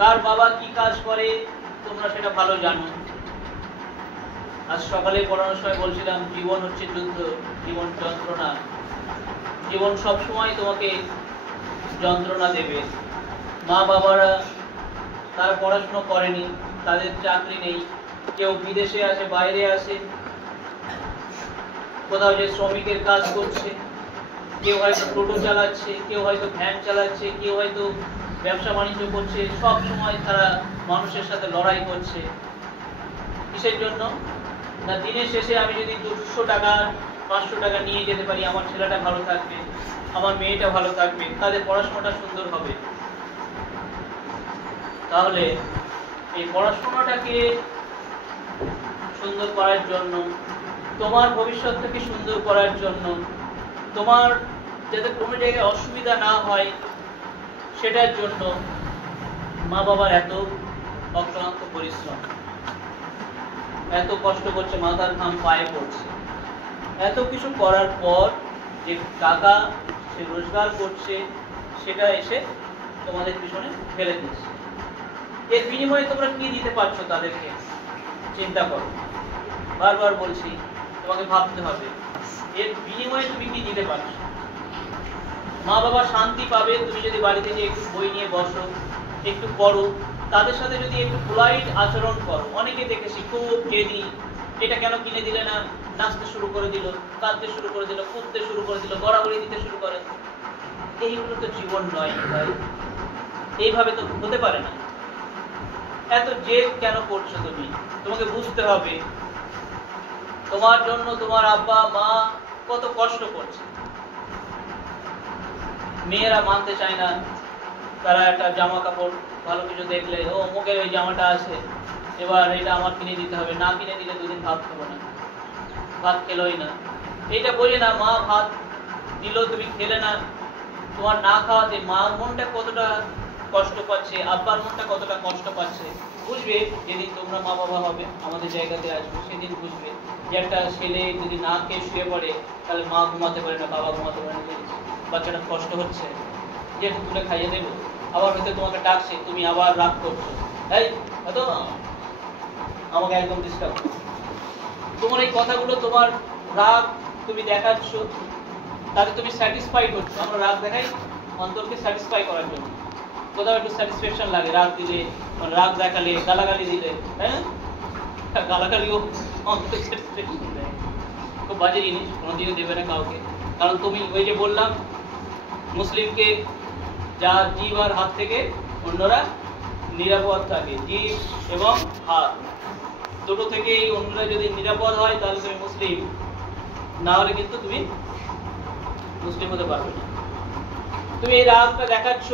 কার বাবা কি কাজ করে তোমরা সেটা ভালো জানো। আজ সকালে পড়ানোর সময় বলছিলাম জীবন হচ্ছে যুদ্ধ, জীবন যন্ত্রণা, জীবন সব সময় তোমাকে যন্ত্রণা দেবে। মা বাবারা তারা পড়াশোনা করেনি, তাদের চাকরি নেই, কেউ বিদেশে আছে, বাইরে আছে, কোথাও যে শ্রমিকের কাজ করছে, কেউ হয়তো টোটো চালাচ্ছে, কেউ হয়তো ভ্যান চালাচ্ছে, কেউ হয়তো ব্যবসা বাণিজ্য করছে। সব সময় তারা মানুষের সাথে লড়াই করছে। কিসের জন্য? না দিনের শেষে আমি যদি 200 টাকা 500 টাকা নিয়ে যেতে পারি, আমার ছেলেটা ভালো থাকবে, আমার মেয়েটা ভালো থাকবে, তাদের পড়াশোনাটা সুন্দর হবে। তাহলে এই পড়াশোনাটাকে সুন্দর করার জন্য, তোমার ভবিষ্যৎটাকে সুন্দর করার জন্য, তোমার যাতে কোনো জায়গায় অসুবিধা না হয় সেটার জন্য মা বাবার এত অক্লান্ত পরিশ্রম, এত কষ্ট করছে, মাথার ঘাম পায়ে পড়ছে। এত কিছু করার পর যে টাকা সে রোজগার করছে সেটা এসে তোমাদের পিছনে ফেলে দিচ্ছে। এর বিনিময়ে তোমরা কি দিতে পারছো তাদেরকে চিন্তা করো। বারবার বলছি, তোমাকে ভাবতে হবে এর বিনিময়ে তুমি কি দিতে পারছো। মা বাবা শান্তি পাবে তুমি যদি বাড়ি থেকে একটু বই নিয়ে বসো, একটু পড়ো, তাদের সাথে যদি একটু পোলাইট আচরণ করো। অনেকে দেখেছি খুব জেদি, এটা কেন কিনে দিলে না, নাচতে শুরু করে দিল, কাঁদতে শুরু করে দিল, কুদতে শুরু করে দিল, গড়াগড়ি দিতে শুরু করে। এইগুলো তো জীবন নয় ভাই, এইভাবে তো হতে পারে না। এত জেদ কেন করছো তুমি? তোমাকে বুঝতে হবে তোমার জন্য তোমার আব্বা মা কত কষ্ট করছে। মেয়েরা মানতে চায় না, তারা একটা জামা কাপড় ভালো কিছু দেখলে, ও মুখের ওই জামাটা আছে, এবার এটা আমার কিনে দিতে হবে, না কিনে দিলে দুদিন ভাত খাবো না, ভাত খেলোই না। এইটা বলি না, মা ভাত দিল তুমি খেলে না, তোমার না খাওয়াতে মার মনটা কতটা কষ্ট পাচ্ছে, আব্বার মনটা কতটা কষ্ট পাচ্ছে। বুঝবে যেদিন তোমরা মা বাবা হবে, আমাদের জায়গাতে আসবে, সেদিন বুঝবে যে একটা ছেলে যদি না খেয়ে শুয়ে পড়ে, তাহলে মা ঘুমাতে পারে না, বাবা ঘুমাতে পারে না, বাচ্চাটা কষ্ট হচ্ছে, যে একটু তুলে খাইয়ে দেবো, আবার হয়তো তোমাকে ডাকছে, তুমি আবার রাগ করছো, এই হয়তো আমাকে একদম ডিস্টার্ব। তোমার এই কথাগুলো, তোমার রাগ তুমি দেখাচ্ছ, তাতে তুমি স্যাটিসফাইড হচ্ছ। আমরা রাগ দেখাই অন্তরকে স্যাটিসফাই করার জন্য, কোথাও একটু স্যাটিসফ্যাকশন লাগে রাগ দিলে, রাগ দেখালে, গালাগালি দিলে, তাই না? গালাগালিও অন্তরকে স্যাটিসফ্যাকশন দেয়। খুব বাজে জিনিস, কোনোদিনও দেবে না কাউকে। কারণ তুমি ওই যে বললাম, মুসলিমকে যার জিভ আর হাত থেকে অন্যরা নিরাপদ থাকে, জিভ এবং হাত দুটো থেকে অন্যরা যদি নিরাপদ হয় তাহলে তুমি মুসলিম, না হলে কিন্তু তুমি মুসলিম হতে পারবে না। তুমি এই রাগটা দেখাচ্ছ।